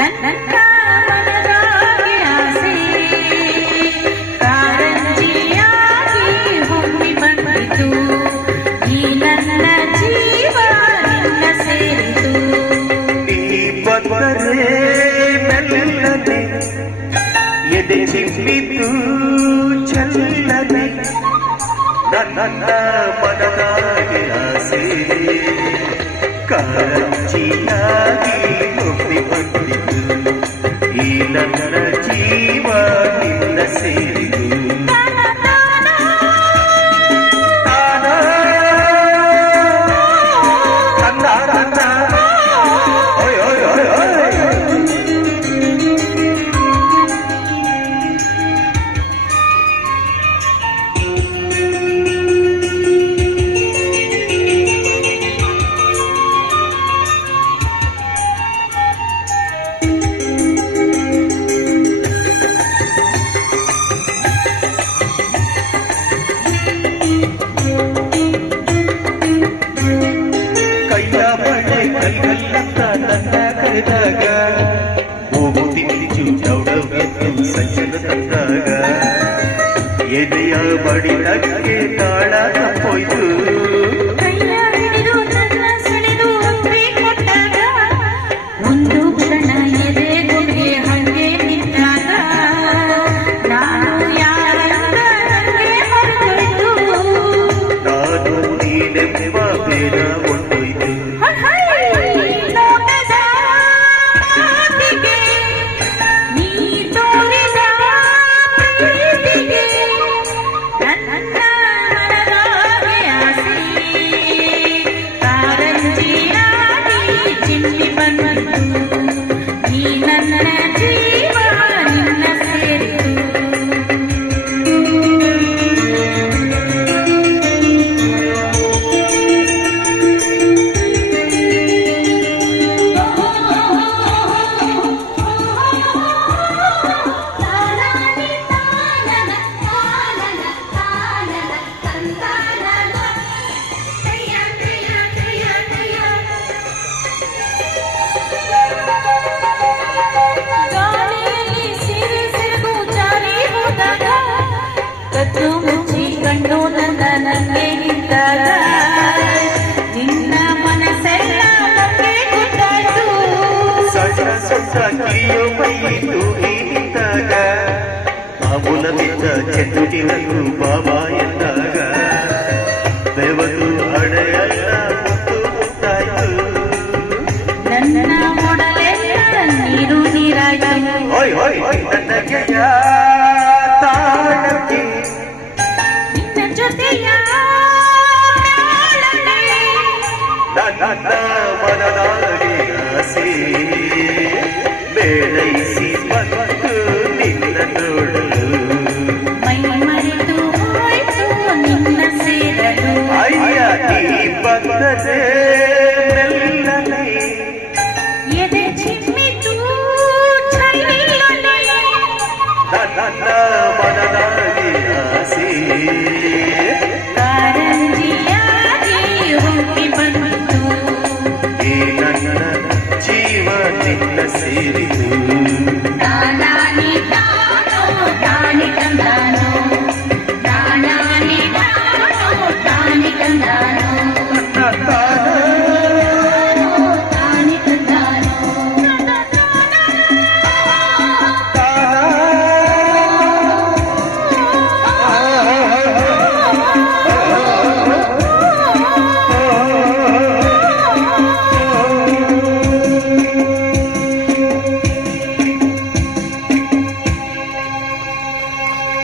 ನನ್ನ ಮನದಾಗೆ ಆಸೆ ಕಾರಂಜಿಯಾಗಿ ಹೊಮ್ಮಿ ಬಂದಿತು ಈ ನನ್ನ ಜೀವ ನಿನ್ನ ಸೇರಿತು ನೀ ಬಂದರೆ ಮೆಲ್ಲನೆ ಎದೆ ಚಿಮ್ಮಿತು ಚಲ್ಲನೆ ನನ್ನ ಮನದಾಗೆ ಆಸೆ ಕಾರಂಜಿಯಾಗಿ London. ಕರೆದಾಗ ಹೋಗು ತಿಂಚು ದೌಡವೆದ್ದು ಸಜ್ಜನ ತಂದಾಗ ಎದೆಯ ಬಡಿದಕ್ಕೆ ತಾಳ ತಪ್ಪೋಯ್ತು ಇವತ್ತು ಮುಚ್ಚಿ ಕಣ್ಣು ನನ್ನ ನನಗೆ ನಿಂತಾಗ. ನಿನ್ನ ಮನಸ್ಸೆಲ್ಲ ನಮಗೆ ಗೊತ್ತಾಯ್ತು. ಸೊಟ್ಟ ಸೊಟ್ಟ ಕಿಯೋ ಬೈಯಿತು ಈ ನಿಂತಾಗ. ಬಾಬಾ ಎಂದಾಗ. ಬೆವರು ಹಡೆಯಲ್ಲ ಮುತ್ತು ನನ್ನ ಮೊಡಲೆಲ್ಲ ನೀರು ನೀರಾಯ್ತು. ಹೋಯ್ ಹೋಯ್ ನನ್ನ ಗೆಳೆಯ. ಜೊತೆಯ ಮ್ಯಾಲನೆ ನನ್ನ ಮನದಾಗೆ ಆಸೆ ಬೇಡೈಸಿ ಬಂತು ನಿನ್ನ ನೋಡಲು ಮೈ ಮರೆತು ಹೋಯ್ತು ನಿನ್ನ ಸೇರಲು ಅಯ್ಯ ನೀ ಬಂದರೆ ಮೆಲ್ಲನೆ ಎದೆ ಚಿಮ್ಮಿತು ಚೈಲನೆ ನನ್ನ